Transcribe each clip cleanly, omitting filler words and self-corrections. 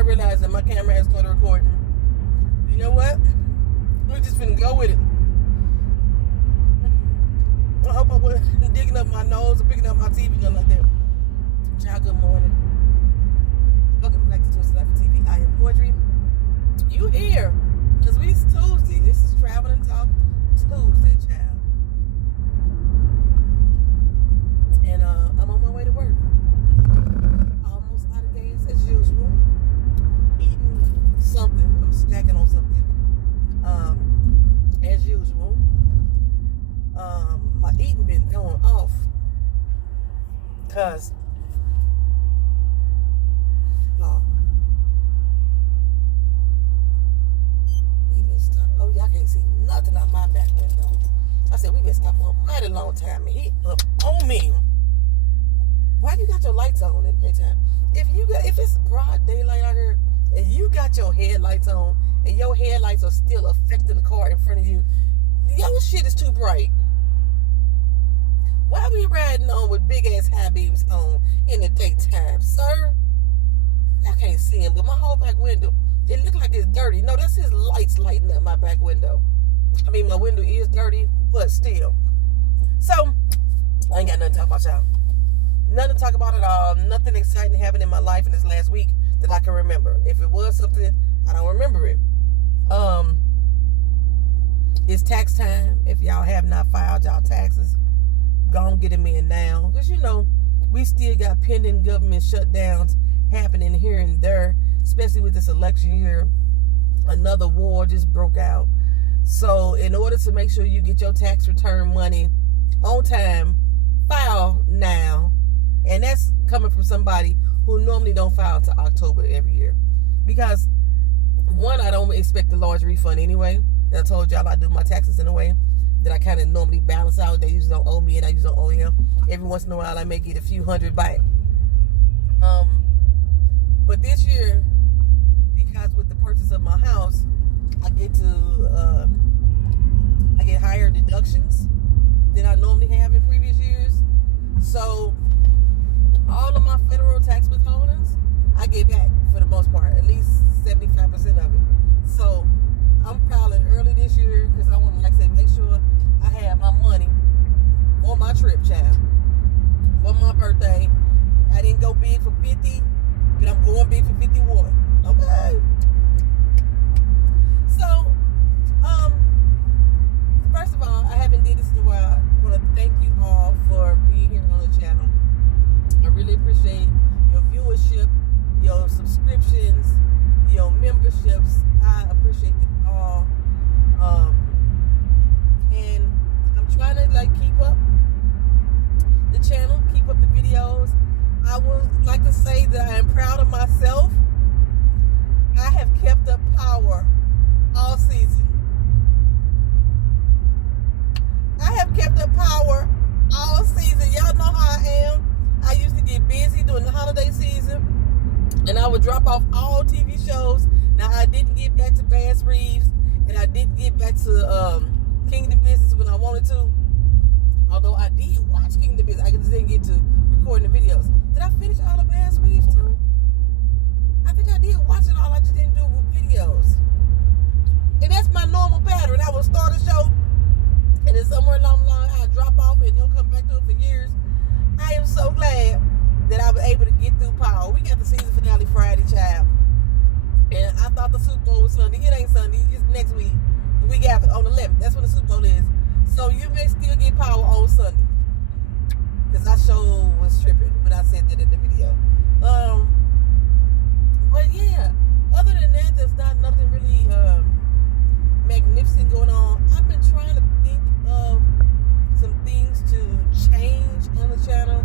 I realized that my camera had started recording. You know what? We just finna go with it. I hope I wasn't digging up my nose or picking up my TV, nothing like that. Child, good morning. Welcome back to Twisted Life of TV. I am Poetry. You here? Because it's Tuesday. This is Travel and Talk Tuesday, child. And I'm on my way to work. Almost out of gas as usual. Eating something. I'm snacking on something. As usual. My eating been going off. Cause we been stuck. Oh, y'all can't see nothing out my back window. I said we been stuck for a mighty long time, and he up on me. Why you got your lights on at the daytime? If it's broad daylight out here, and you got your headlights on, and your headlights are still affecting the car in front of you, your shit is too bright. Why are we riding on with big ass high beams on in the daytime, sir? I can't see him, but my whole back window, it look like it's dirty. No, that's his lights lighting up my back window. I mean, my window is dirty, but still. So, I ain't got nothing to talk about, y'all. Nothing to talk about at all. Nothing exciting happened in my life in this last week that I can remember. If it was something, I don't remember it. It's tax time. If y'all have not filed y'all taxes, go on get them in now. Because, we still got pending government shutdowns happening here and there, especially with this election year. Another war just broke out. So in order to make sure you get your tax return money on time, file now. And that's coming from somebody who normally don't file until October every year. Because, one, I don't expect a large refund anyway. I told y'all I do my taxes in a way that I kind of normally balance out. They usually don't owe me and I usually don't owe him. Every once in a while I may get a few hundred back. But this year, because with the purchase of my house, I get higher deductions than I normally have in previous years. So all of my federal tax withholdings, I get back for the most part, at least 75% of it. So I'm filing early this year because I want to, like I say, make sure I have my money for my trip, child. For my birthday, I didn't go big for 50, but I'm going big for 51. Okay. So, first of all, I haven't did this in a while. I want to thank you all for being here on the channel. I really appreciate your viewership, your subscriptions, your memberships. I appreciate them all. And I'm trying to keep up the channel, keep up the videos. I would like to say that I am proud of myself. I have kept up power all season. I have kept up power all season. Y'all know how I am. I used to get busy during the holiday season, and I would drop off all TV shows. Now, I didn't get back to Bass Reeves, and I didn't get back to Kingdom Business when I wanted to. Although I did watch Kingdom Business, I just didn't get to recording the videos. Did I finish all of Bass Reeves too? I think I did watch it all. I just didn't do it with videos. And that's my normal pattern. I will start a show, and then somewhere along the line, I drop off and don't come back to it for years. I am so glad that I was able to get through Power. We got the season finale Friday, child. And I thought the Super Bowl was Sunday. It ain't Sunday. It's next week. The week after, on the 11th. That's when the Super Bowl is. So you may still get Power on Sunday. Because I sure was tripping when I said that in the video. But yeah, other than that, there's nothing really magnificent going on. I've been trying to think of some things to change on the channel.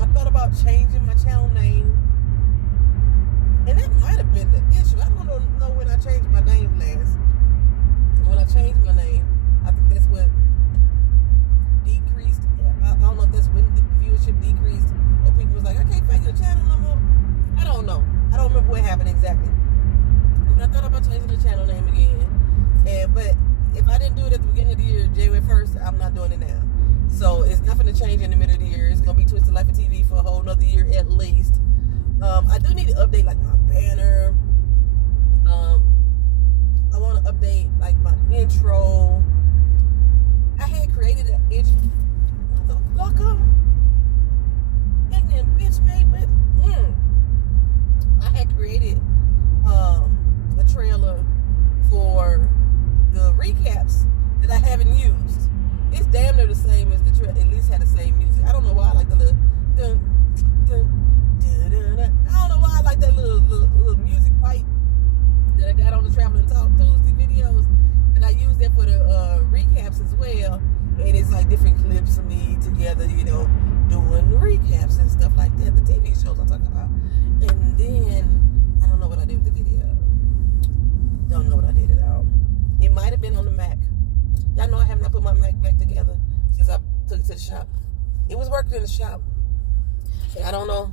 I thought about changing my channel name, and that might have been the issue. I don't know when I changed my name last. When I changed my name, I think that's what decreased. I don't know if that's when the viewership decreased, or people was like, I can't find your channel no more. I don't know. I don't remember what happened exactly. But I thought about changing the channel name again. But if I didn't do it at the beginning of the year, January 1st, I'm not doing it now. So it's nothing to change in the middle of the year. It's going to be Twisted Life of TV for a whole nother year at least. I do need to update like my banner. I want to update like my intro. I had created an intro. Motherfucker. Ignorant bitch made, but I had created a trailer for the recaps that I haven't used. It's damn near the same as the trailer. At least had the same music. I don't know why I like the little dun, dun, dun, dun, dun. I don't know why I like that little music bite that I got on the Travel and Talk Tuesday videos. And I use that for the recaps as well. And it's like different clips of me together, you know, doing the recaps and stuff like that. The TV shows I'm talking about. And then I don't know what I did with the video. Don't know what I did at all. It might have been on the Mac. Y'all know I have not put my Mac back together since I took it to the shop. It was working in the shop. And I don't know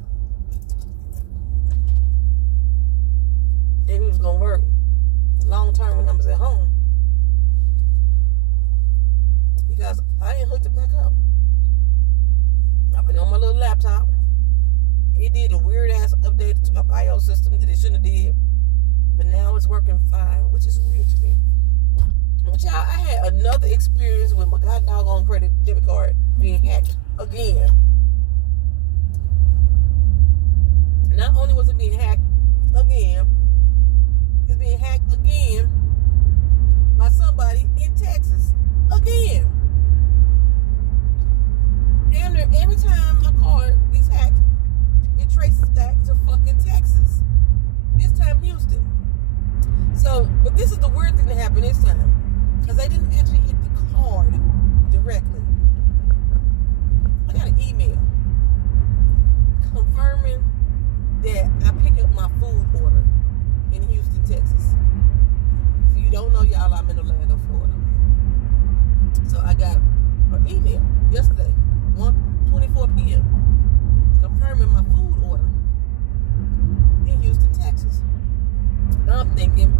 if it was going to work long term when I was at home. Because I ain't hooked it back up. I've been on my little laptop. It did a weird ass update to my BIOS system that it shouldn't have did. But now it's working fine, which is weird to me. But y'all, I had another experience with my god doggone credit debit card being hacked again. Not only was it being hacked again, it's being hacked again by somebody in Texas again. Damn near every time my card is hacked, it traces back to fucking Texas. This time Houston. So, but this is the weird thing that happened this time. Because they didn't actually hit the card directly. I got an email confirming that I pick up my food order in Houston, Texas. If you don't know, y'all, I'm in Orlando, Florida. So I got an email yesterday, 1:24 p.m. confirming my food order in Houston, Texas. I'm thinking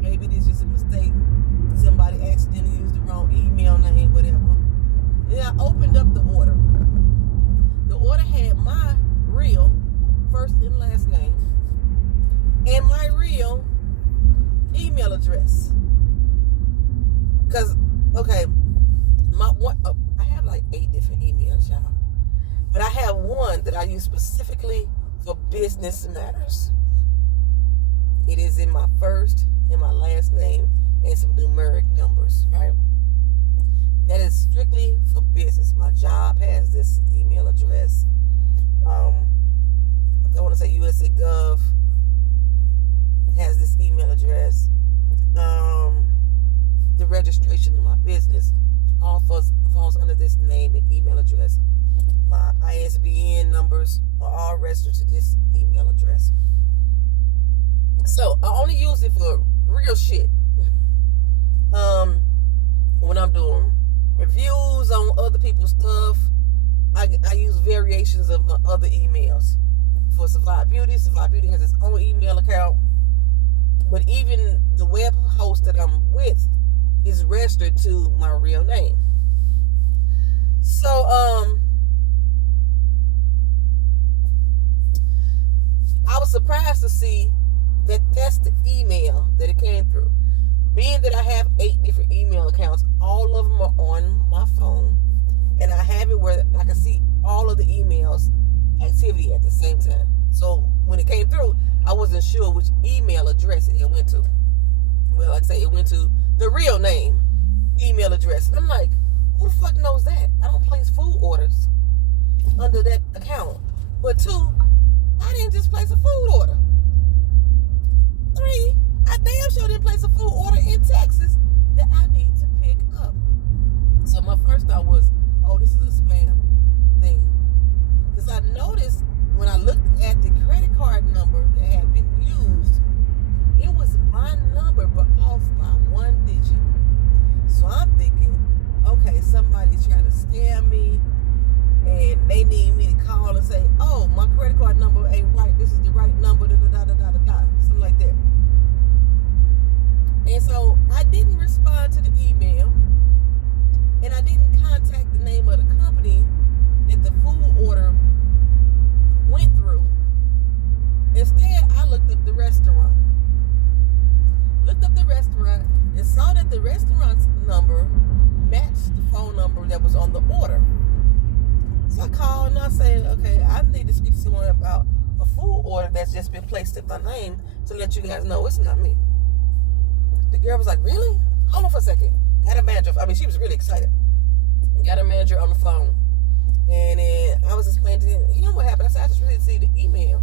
maybe this is a mistake. Somebody accidentally used the wrong email name, whatever. Then I opened up the order. The order had my real first and last name and my real email address. Cause okay, I have like 8 different emails, y'all. But I have one that I use specifically for business matters. It is in my first and my last name and some numeric numbers, right? That is strictly for business. My job has this email address. I want to say USA Gov has this email address. The registration of my business all falls under this name and email address. My ISBN numbers are all registered to this email address. So I only use it for real shit. When I'm doing reviews on other people's stuff, I use variations of my other emails. For Survive Beauty has its own email account. But even the web host that I'm with is registered to my real name. So, I was surprised to see that that's the email that it came through. Being that I have 8 different email accounts, all of them are on my phone. And I have it where I can see all of the emails activity at the same time. So when it came through, I wasn't sure which email address it went to. Well, like I say, it went to the real name email address. And I'm like, who the fuck knows that? I don't place food orders under that account. But 2, I didn't just place a food order. 3, I damn sure didn't place a food order in Texas that I need to pick up. So my first thought was, oh, this is a spam thing. Because I noticed when I looked at the credit card number that had been used, it was my number but off by 1 digit. So I'm thinking, okay, somebody's trying to scam me and they need me to call and say, oh, my credit card number ain't right. This is the right number, something like that. And so I didn't respond to the email, and I didn't contact the name of the company that the food order went through Instead, I looked up the restaurant. And saw that the restaurant's number matched the phone number that was on the order. So I called and I said, okay, I need to speak to someone about a food order that's just been placed in my name to let you guys know it's not me. The girl was like, really? Hold on for a second. Got a manager. I mean, she was really excited. Got a manager on the phone. And then I was explaining to him, you know what happened? I said, I just received an email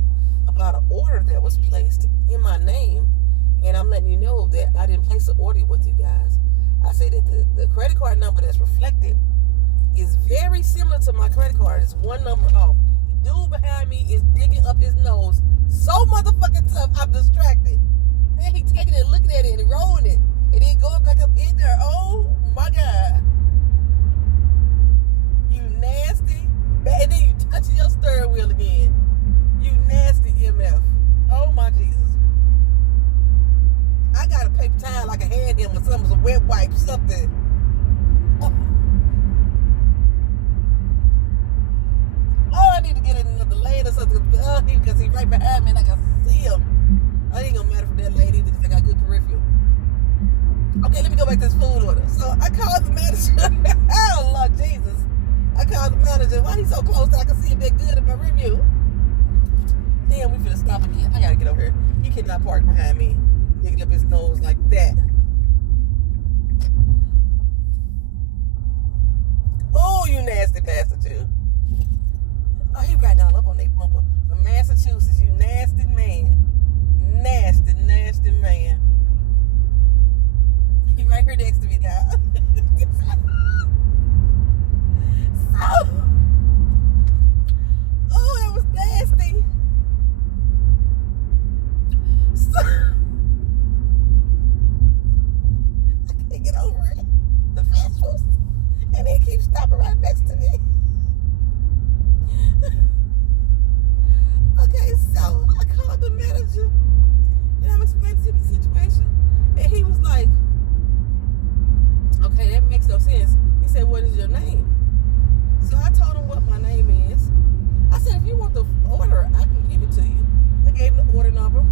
about an order that was placed in my name. And I'm letting you know that I didn't place an order with you guys. I say that the credit card number that's reflected is very similar to my credit card. It's one number off. The dude behind me is digging up his nose so motherfucking tough, I'm distracted. Then he taking it, looking at it, and rolling it. And then going back up in there. Oh, my God. You nasty. And then you touching your steering wheel again. You nasty MF. Oh, my Jesus. I got a paper towel I can hand him or something, some wet wipes, something. Oh, I need to get in another lane or something because he's right behind me and I can see him. I ain't gonna matter for that lady because I got good peripheral. Okay, let me go back to this food order. So I called the manager. Oh, Lord Jesus. I called the manager. Why he so close that I can see him that good in my review? Damn, we finna stop again. I gotta get over here. He cannot park behind me, digging up his nose like that. Oh, you nasty bastard, you. Oh, he right down up on that bumper from Massachusetts. You nasty man. Nasty, nasty man. He right here next to me now. So, oh, that was nasty. So, I can't get over it. The vegetables. And he keeps stopping right next to me. Okay, so I called the manager and I'm explaining to him the situation. And he was like, okay, that makes no sense. He said, what is your name? So I told him what my name is. I said, if you want the order, I can give it to you. I gave him the order number.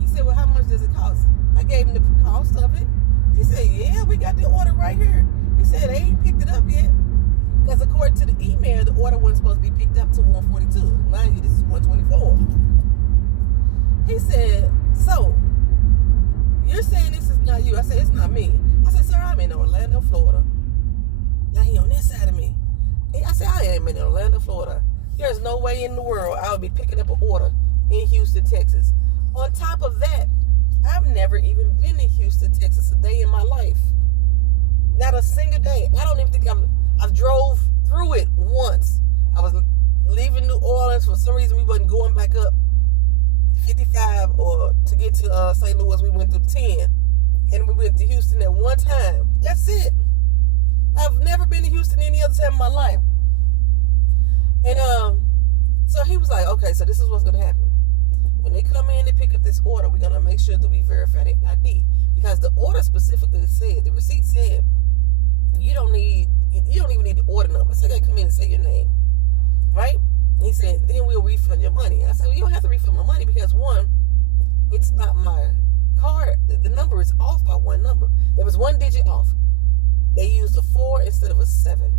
He said, well, how much does it cost? I gave him the cost of it. He said, yeah, we got the order right here. He said, they ain't picked it up yet. Because according to the email, the order wasn't supposed to be picked up till 142. Mind you, this is 124. He said, so, you're saying this is not you? I said, it's not me. I said, sir, I'm in Orlando, Florida. Now he on this side of me. I said, I am in Orlando, Florida. There's no way in the world I would be picking up an order in Houston, Texas. On top of that, I've never even been in Houston, Texas a day in my life. Not a single day. I don't even think I've drove through it once. I was leaving New Orleans. For some reason, we wasn't going back up 55 or to get to St. Louis. We went to 10. And we went to Houston at one time. That's it. I've never been to Houston any other time in my life. And so he was like, okay, so this is what's going to happen. When they come in to pick up this order, we're going to make sure that we verify the ID. Because the order specifically said, the receipt said, you don't even need the order number. So they got to come in and say your name. Right? And he said, then we'll refund your money. I said, well, you don't have to refund my money because, one, it's not my card. The number is off by one number. There was one digit off. They used a 4 instead of a 7.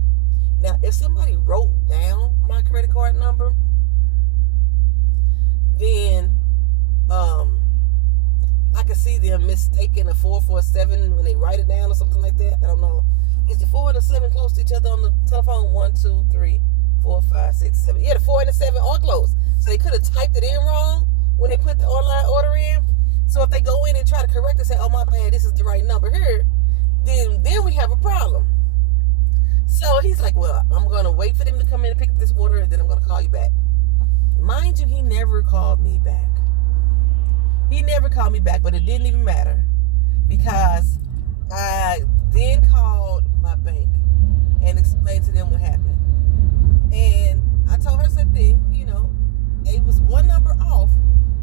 Now, if somebody wrote down my credit card number, then I could see them mistaking a 4 for a 7 when they write it down or something like that. I don't know. Is the 4 and the 7 close to each other on the telephone? 1, 2, 3, 4, 5, 6, 7. Yeah, the 4 and the 7 are close. So they could have typed it in wrong when they put the online order in. So if they go in and try to correct it, say, oh, my bad, this is the right number here, then we have a problem. So he's like, well, I'm going to wait for them to come in and pick up this order, and then I'm going to call you back. Mind you, he never called me back. He never called me back, but it didn't even matter because I then called my bank and explained to them what happened. And I told her something, it was one number off,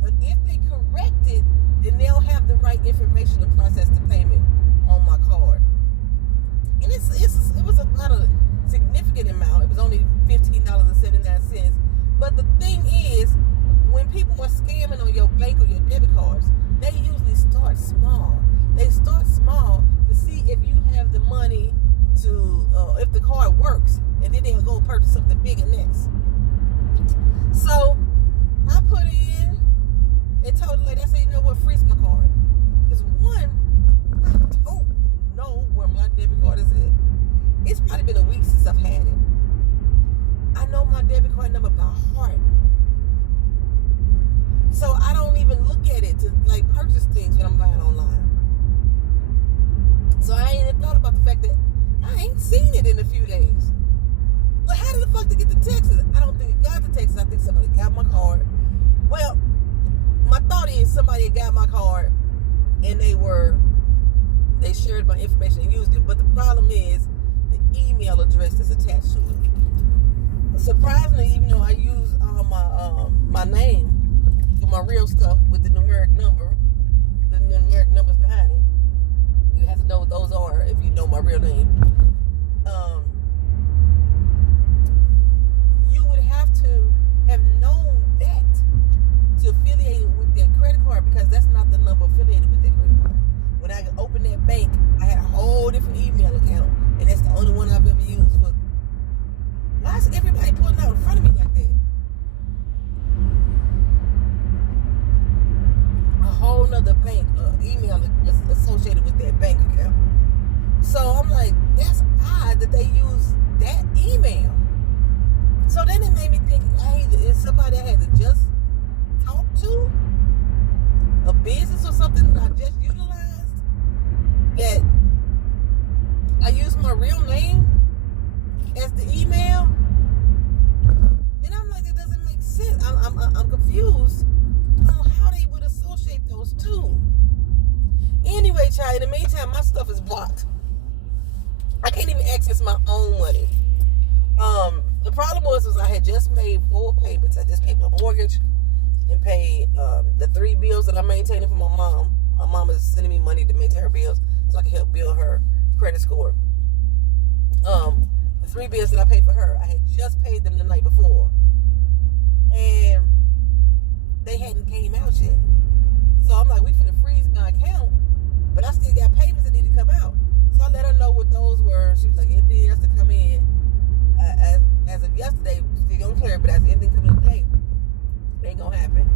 but if they correct it, then they'll have the right information to process the payment on my card. And it was not a significant amount. It was only $15.79. But the thing is, when people are scamming heart. So I don't even look at it to like purchase things when I'm buying online. So I ain't even thought about the fact that I ain't seen it in a few days. But how did the fuck they get the Texas? I don't think it got the Texas. I think somebody got my card. Well, my thought is somebody got my card and they shared my information and used it. But the problem is the email address that's attached to it. Surprisingly, even though I use my name for my real stuff with the numeric numbers behind it, you have to know what those are if you know my real name. You would have to have known that to affiliate it with that credit card, because that's not the number affiliated with that credit card. When I opened that bank, I had a whole different email account, and that's the only one I've ever used. But why is everybody pulling out in front of me like that? A whole nother bank email associated with that bank account. So I'm like, that's odd that they use that email. So then it made me think, it's somebody I had to just talk to, a business or something that I just utilized, that I use my real name as the email. And I'm like, it doesn't make sense. I'm confused on how they would associate those two. Anyway, child, in the meantime, my stuff is blocked. I can't even access my own money. The problem was I had just made 4 payments. I just paid my mortgage and paid the 3 bills that I'm maintaining for my mom. My mom is sending me money to maintain her bills so I can help build her credit score. The 3 bills that I paid for her, I had just paid them the night before. And they hadn't came out yet. So I'm like, we finna freeze my account, but I still got payments that need to come out. So I let her know what those were. She was like, anything has to come in. As of yesterday, still gonna clear, but as anything coming today, ain't gonna happen.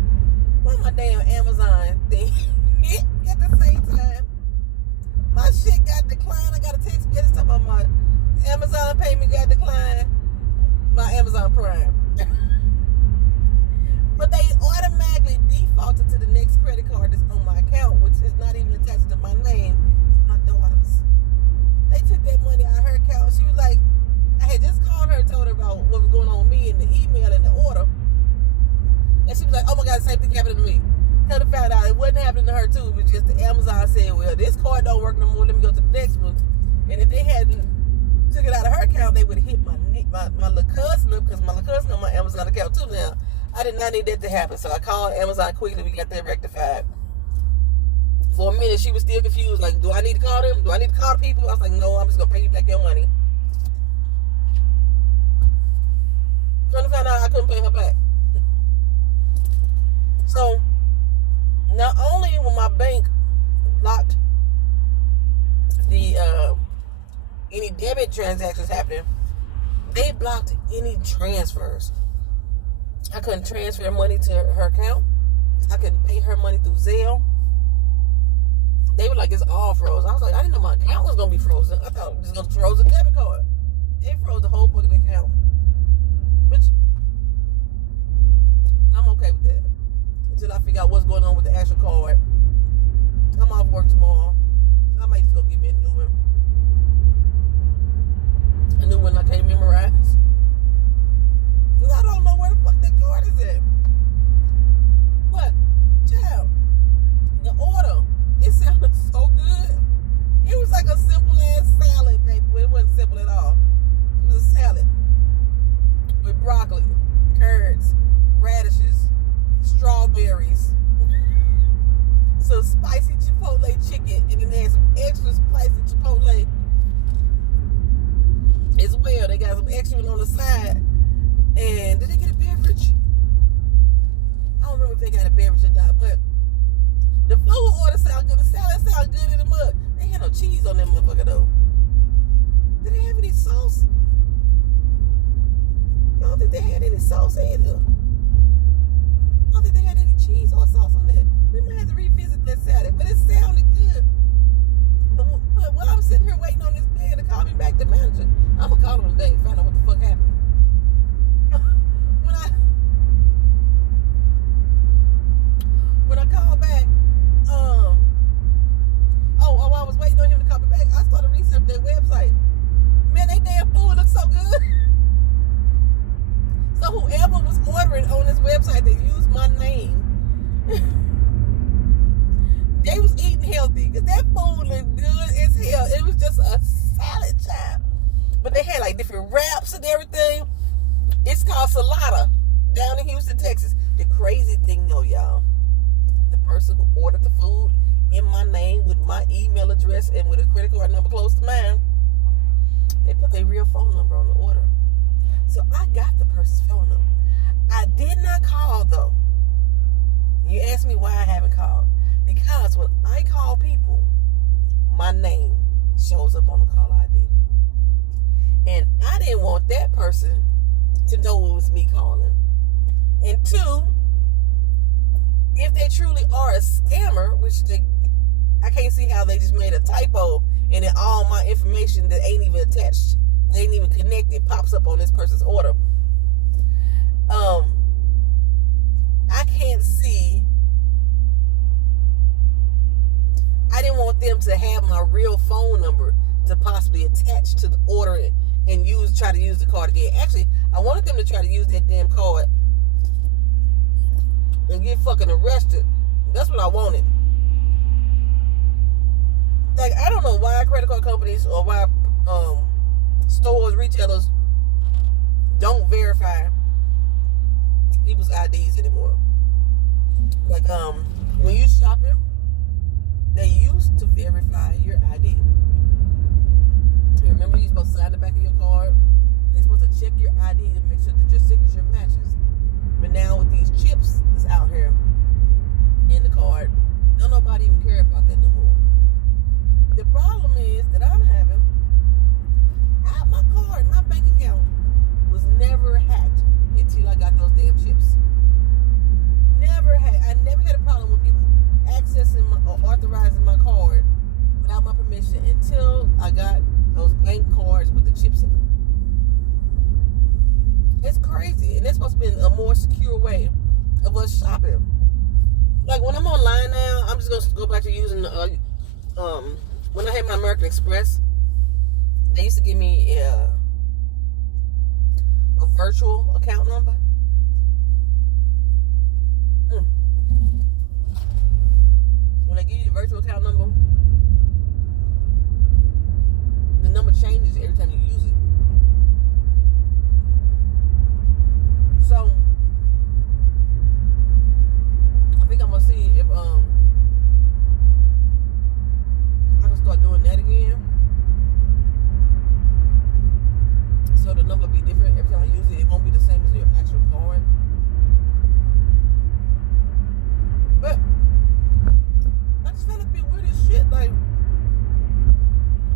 Well, my damn Amazon thing hit at the same time. My shit got declined. I got a text message talking about my Amazon payment got declined. My Amazon Prime. But they automatically defaulted to the next credit card that's on my account, which is not even attached to my name. It's my daughter's. They took that money out of her account. She was like, I had just called her and told her about what was going on with me in the email and the order. And she was like, oh my God, the same thing happened to me. Tell her found out it wasn't happening to her too. It was just the Amazon said, well, this card don't work no more. Let me go to the next one. And if they hadn't took it out of her account, they would have hit my little cousin up, because my little cousin on my Amazon account too now. I did not need that to happen. So I called Amazon quickly. We got that rectified. For a minute, she was still confused. Like, do I need to call them? Do I need to call the people? I was like, no, I'm just going to pay you back your money. Trying to find out I couldn't pay her back. So, not only when my bank blocked the any debit transactions happening, they blocked any transfers. I couldn't transfer money to her account. I couldn't pay her money through Zelle. They were like, it's all frozen. I was like, I didn't know my account was going to be frozen. I thought it was going to froze a debit card. They froze the whole fucking account. Which, I'm okay with that. Until I figure out what's going on with the actual card. I'm off work tomorrow. I might just go get me a new one. A new one I can't memorize. Because I don't know where the fuck that card is at. But, child, the order, it sounded so good. It was like a simple ass salad, baby. Well, it wasn't simple at all. It was a salad with broccoli, carrots, radishes, strawberries, some spicy chipotle chicken, and then they had some extra spicy chipotle as well. They got some extra on the side. And did they get a beverage? I don't remember if they got a beverage or not, but the food order sounded good. The salad sounded good in the mug. They had no cheese on that motherfucker though. Did they have any sauce? I don't think they had any sauce either. I don't think they had any cheese or sauce on that. We might have to revisit that salad, but it sounded good. But while I'm sitting here waiting on this man to call me back, the manager, I'm gonna call him today and find out what the fuck happened. whoever was ordering on this website that used my name, they was eating healthy because that food looked good as hell. It was just a salad, child. But they had like different wraps and everything. It's called Salada down in Houston, Texas. The crazy thing though, y'all, the person who ordered the food in my name with my email address and with a credit card number close to mine, they put their real phone number on the order. So I got the person's phone number. I did not call though. You ask me why I haven't called. Because when I call people, my name shows up on the call ID. And I didn't want that person to know it was me calling. And two, if they truly are a scammer, which I can't see how they just made a typo and then all my information that ain't even attached, they ain't even connected, pops up on this person's order. I can't see. I didn't want them to have my real phone number to possibly attach to the order and try to use the card again. Actually, I wanted them to try to use that damn card and get fucking arrested. That's what I wanted. Like, I don't know why credit card companies or why stores, retailers don't verify people's IDs anymore. Like, when you shopping, they used to verify your ID. You remember you're supposed to sign the back of your card? They're supposed to check your ID to make sure that your signature matches. But now with these chips that's out here in the card, don't nobody even care about that no more. The problem is that I'm having, my card, my bank account was never hacked until I got those damn chips. I never had a problem with people accessing or authorizing my card without my permission until I got those bank cards with the chips in them. It's crazy, and that's supposed to be a more secure way of us shopping. Like when I'm online now, I'm just gonna go back to using when I had my American Express, they used to give me a virtual account number. When they give you the virtual account number, the number changes every time you use it. So I think I'm gonna see if I can start doing that again. So the number will be different every time I use it. It won't be the same as your actual card. But I just feel like be weird as shit. Like,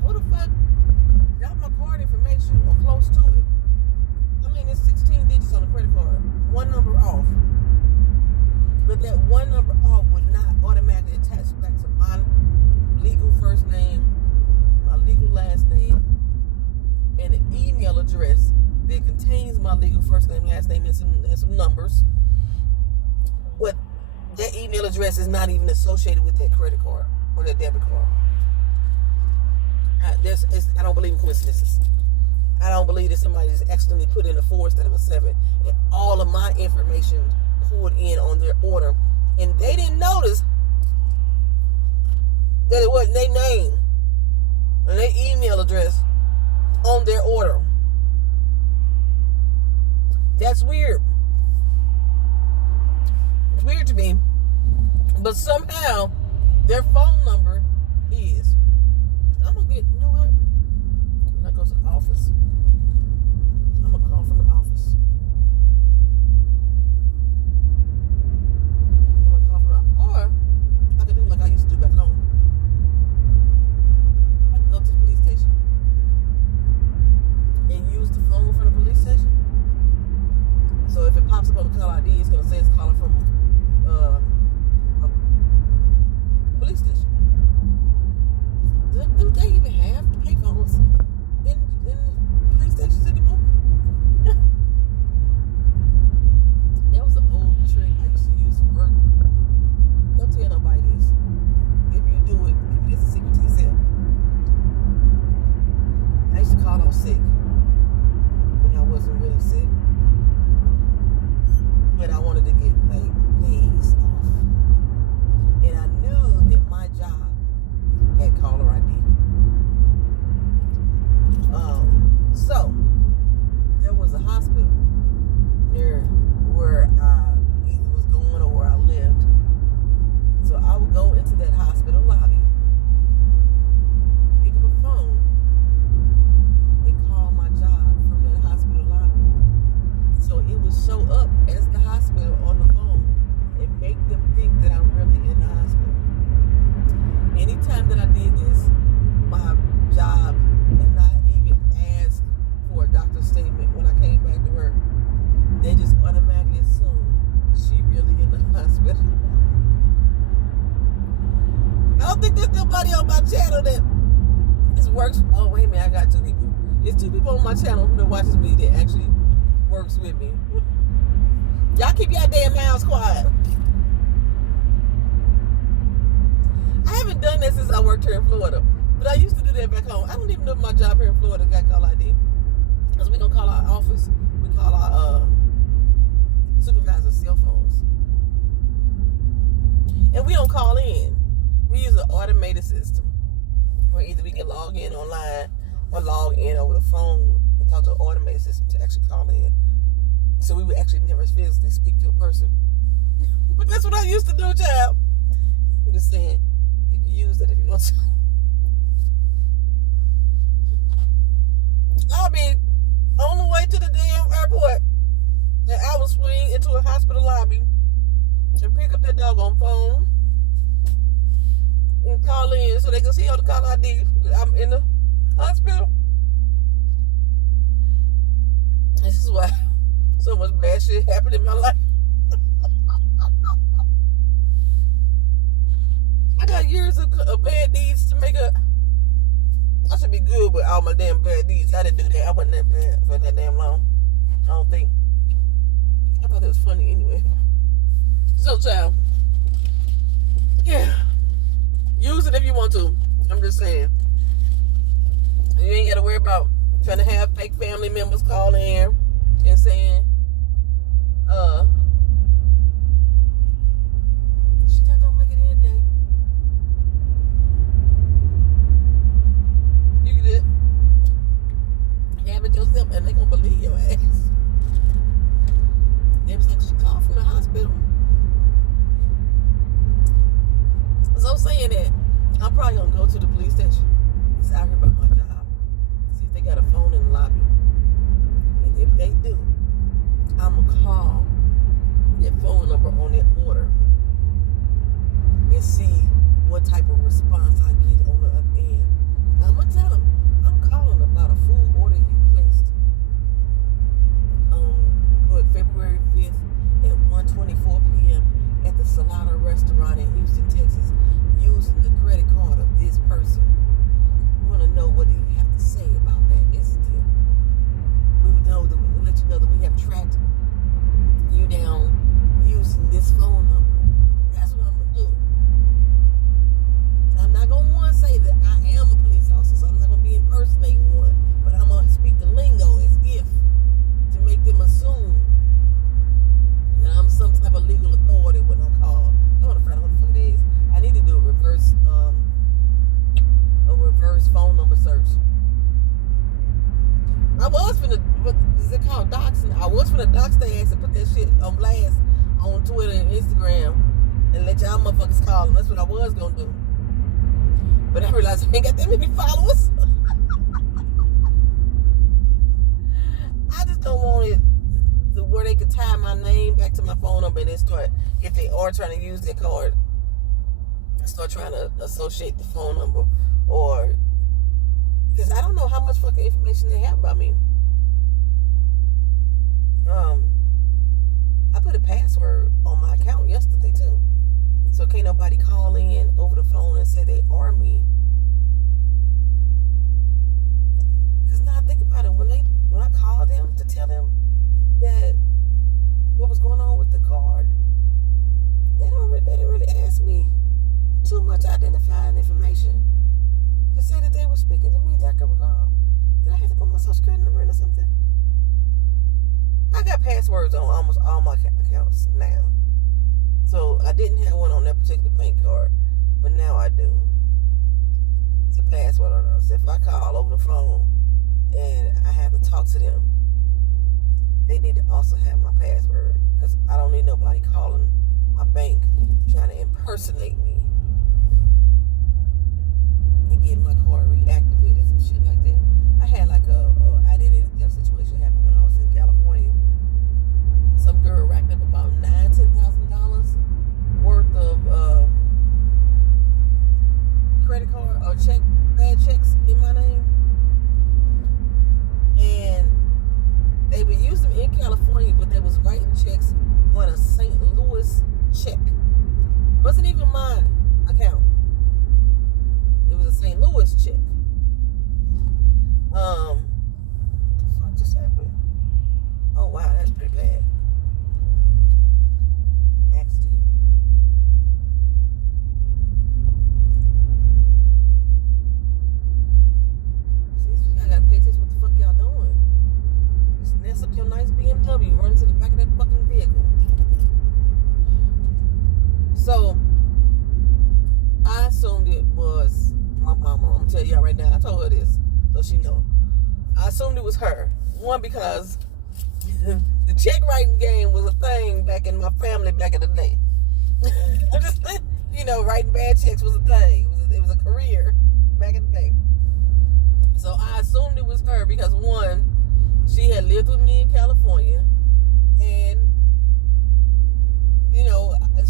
who the fuck got my card information or close to it? I mean, it's 16 digits on the credit card, one number off. But that one number off would not automatically attach back to my legal first name, my legal last name, and an email address that contains my legal first name, last name, and some numbers. But that email address is not even associated with that credit card or that debit card. I don't believe in coincidences. I don't believe that somebody just accidentally put in a 4 instead of a 7 and all of my information pulled in on their order, and they didn't notice that it wasn't their name and their email address on their order. That's weird. It's weird to me. But somehow their phone number is. I'm gonna get, you know what? When I go to the office, I'm gonna call from the office. Or I could do like I used to do back home. I could go to the police station and use the phone from the police station. So if it pops up on the call ID, it's gonna say it's calling from a police station. Do they even have payphones in police stations anymore? That was an old trick I used to use for work. Don't tell nobody this. If you do it, keep it as a secret to yourself. I used to call off sick when I wasn't really sick. to get like days off. And I knew that my job had caller ID. So there was a hospital near where I either was going or where I lived. So I would go into that hospital lobby, pick up a phone, and call my job from that hospital lobby. So it would show up as the hospital on the phone and make them think that I'm really in the hospital. Anytime that I did this, my job did not even ask for a doctor's statement when I came back to work. They just automatically assumed she really in the hospital. I don't think there's nobody on my channel that this works. Oh, wait a minute, I got two people. It's two people on my channel that watches me that actually works with me. Y'all keep your damn mouths quiet. I haven't done that since I worked here in Florida. But I used to do that back home. I don't even know if my job here in Florida got call ID. Because we don't call our office. We call our supervisors cell phones. And we don't call in. We use an automated system where either we can log in online or log in over the phone and talk to an automated system to actually call in. So we would actually never physically speak to a person. But that's what I used to do, child. I'm just saying, you can use that if you want to. I'll be on the way to the damn airport and I will swing into a hospital lobby and pick up that doggone phone and call in so they can see all the call ID. I'm in the hospital. This is why so much bad shit happened in my life. I got years of bad deeds to make up. I should be good with all my damn bad deeds. I didn't do that. I wasn't that bad for that damn long. I don't think. I thought that was funny anyway. So, child. Yeah. Use it if you want to. I'm just saying. You ain't got to worry about trying to have fake family members call in and saying, she not gonna make it in today. You can just have it yourself and they gonna believe your ass. They was like, she called from the hospital. So saying that, I'm probably gonna go to the police station. It's out here about my job. See if they got a phone in the lobby. And if they do, I'ma call that phone number on that order and see what type of response I get on the other end. Now, I'm gonna tell them I'm calling about a food order you placed on February 5th at 1:24 p.m. at the Salada restaurant in Houston, Texas, using the credit card of this person. We want to know what do you have to say about that incident. We would know that we'll let you know that we have tracked you down using this phone number. That's what I'm gonna do. I'm not gonna want to say that I am a police officer, so I'm not gonna be impersonating one, but I'm gonna speak the lingo as if to make them assume that I'm some type of legal authority when I call. I want to find out what the fuck it is. I need to do a reverse phone number search. I was finna, what is it called, doxing? I was finna dox their ass and put that shit on blast on Twitter and Instagram and let y'all motherfuckers call them. That's what I was gonna do. But I realized I ain't got that many followers. I just don't want it to where they could tie my name back to my phone number and then start, if they are trying to use their card, start trying to associate the phone number, or because I don't know how much fucking information they have about me. I put a password on my account yesterday too, so can't nobody call in over the phone and say they are me. Because now think about it, when I called them to tell them that what was going on with the card, they didn't really ask me too much identifying information to say that they were speaking to me that I could recall. Did I have to put my social security number in or something? I got passwords on almost all my accounts now. So I didn't have one on that particular bank card, but now I do. It's a password on it. So if I call over the phone and I have to talk to them, they need to also have my password, because I don't need nobody calling my bank trying to impersonate me and get my card reactivated, some shit like that. I had like a identity theft situation happen when I was in California. Some girl racked up about $10,000 worth of credit card or bad checks in my name, and they would use them in California, but they was writing checks on a St. Louis check. It wasn't even my account. It was a St. Louis check. What the fuck just happened? Oh wow, that's pretty bad. Accident. See, I gotta pay attention what the fuck y'all doing. Just mess up your nice BMW, run to the back of that fucking vehicle. So I assumed it was my mama. I'm gonna tell y'all right now. I told her this, so she know. I assumed it was her. One, because the check writing game was a thing back in my family back in the day. Writing bad checks was a thing. It was a career back in the day. So I assumed it was her because, one, she had lived with me in California, and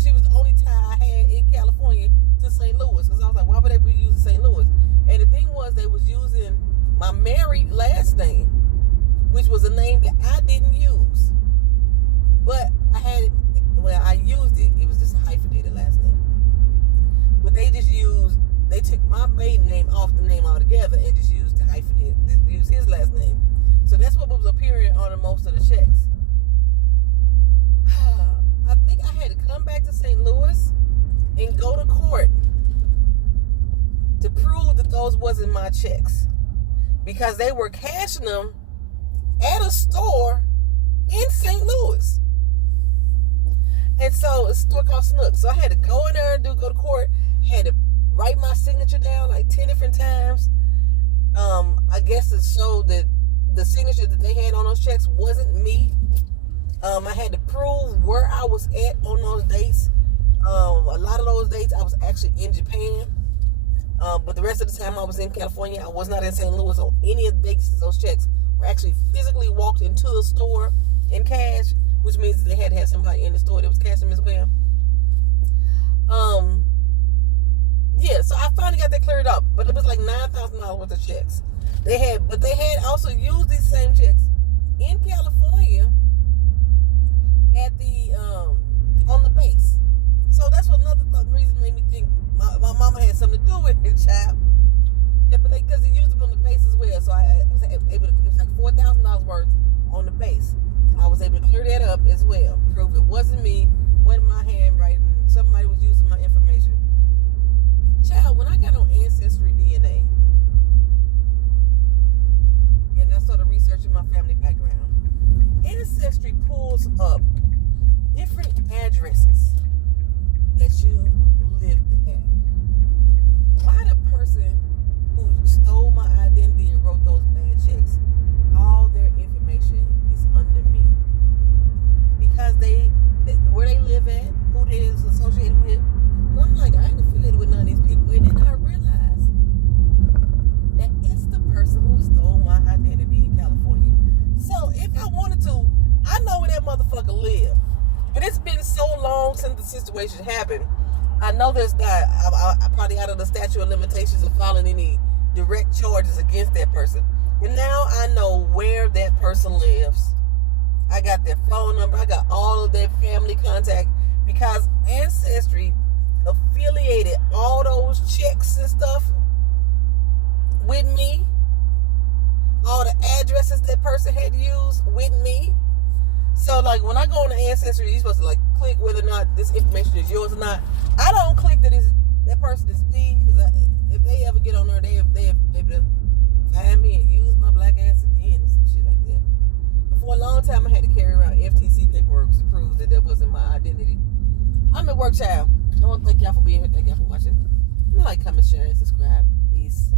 she was the only tie I had in California to St. Louis, because I was like, why would they be using St. Louis? And the thing was, they was using my married last name, which was a name that I didn't use, but I had it. Well, I used it. It was just a hyphenated last name, but they took my maiden name off the name altogether and just used the hyphenate. Used his last name. So that's what was appearing on most of the checks. I think I had to come back to St. Louis and go to court to prove that those wasn't my checks, because they were cashing them at a store in St. Louis. And so it's a store called Snook. So I had to go in there and go to court, had to write my signature down like 10 different times. I guess to show that the signature that they had on those checks wasn't me. I had to prove where I was at on those dates. A lot of those dates I was actually in Japan. But the rest of the time I was in California. I was not in St. Louis on any of the dates. Those checks were actually physically walked into the store in cash, which means that they had to have somebody in the store that was cashing them as well. Yeah, so I finally got that cleared up, but it was like $9,000 worth of checks. They had also used these same checks in California at the on the base. So that's what another reason made me think my mama had something to do with it, child. Yeah, but because they used it on the base as well, so I was able to. It was like $4,000 worth on the base. I was able to clear that up as well. Prove it wasn't me, wasn't my handwriting. Somebody was using my information. Child, when I got on Ancestry DNA, and I started researching my family background, Ancestry pulls up different addresses that you lived at. Why the person who stole my identity and wrote those bad checks, all their information is under me? Because where they live at, who they is associated with. And I'm like, I ain't affiliated with none of these people. And then I realized that it's the person who stole my identity in California. So if I wanted to, I know where that motherfucker lived. But it's been so long since the situation happened. I know there's not, I'm probably out of the statute of limitations of filing any direct charges against that person. And now I know where that person lives. I got their phone number. I got all of their family contact, because Ancestry affiliated all those checks and stuff with me. All the addresses that person had used with me. So, like, when I go on the Ancestry, you're supposed to, like, click whether or not this information is yours or not. I don't click that person is me, because if they ever get on there, they have able to find me and use my black ass again or some shit like that. But for a long time, I had to carry around FTC paperwork to prove that wasn't my identity. I'm at work, child. I want to thank y'all for being here. Thank y'all for watching. Like, comment, share, and subscribe. Peace.